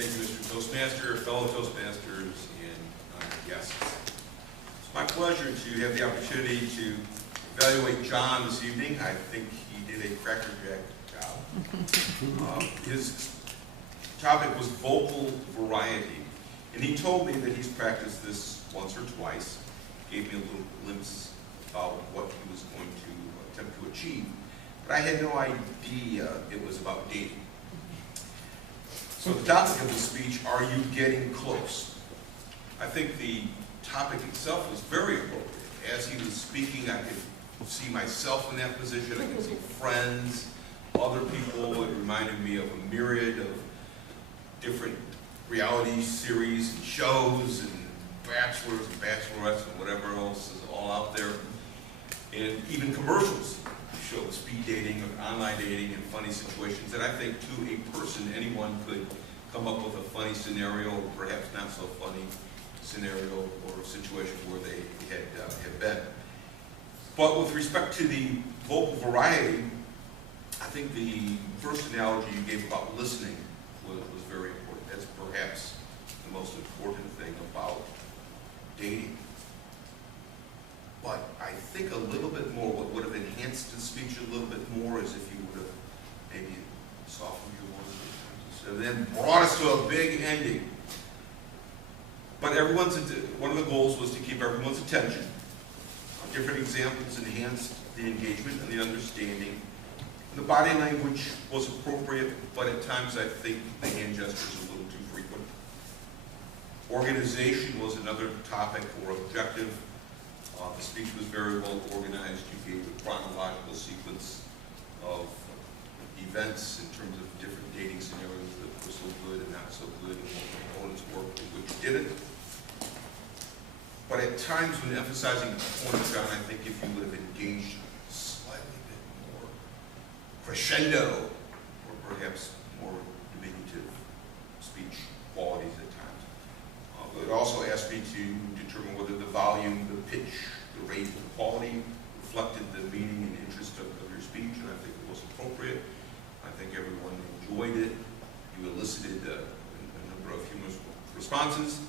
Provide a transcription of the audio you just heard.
Thank you, Mr. Toastmaster, fellow Toastmasters, and guests. It's my pleasure to have the opportunity to evaluate John this evening. I think he did a crackerjack job. His topic was vocal variety, and he told me that he's practiced this once or twice, gave me a little glimpse about what he was going to attempt to achieve, but I had no idea it was about dating. So the topic of the speech, are you getting close? I think the topic itself was very appropriate. As he was speaking, I could see myself in that position. I could see friends, other people. It reminded me of a myriad of different reality series and shows and bachelors and bachelorettes and whatever else is all out there. And even commercials show speed dating, online dating, and funny situations that I think to a person, anyone could come up with a funny scenario, or perhaps not so funny scenario or situation where they had been. But with respect to the vocal variety, I think the first analogy you gave about listening was very important. That's perhaps the most important thing about dating. But I think a little bit more, what would have enhanced the speech a little bit more is if you would have maybe softened your voice and then brought us to a big ending. But one of the goals was to keep everyone's attention. Different examples enhanced the engagement and the understanding. The body language was appropriate, but at times I think the hand gestures were a little too frequent. Organization was another topic or objective. The speech was very well organized. You gave a chronological sequence of events in terms of different dating scenarios that were so good and not so good, and what components worked and which didn't. But at times when emphasizing the point, John, I think if you would have engaged slightly bit more crescendo, or perhaps more diminutive speech qualities at times. It also asked me to determine whether the volume, the pitch, the rate, the quality reflected the meaning and interest of your speech, and I think it was appropriate. I think everyone enjoyed it. You elicited a number of humorous responses.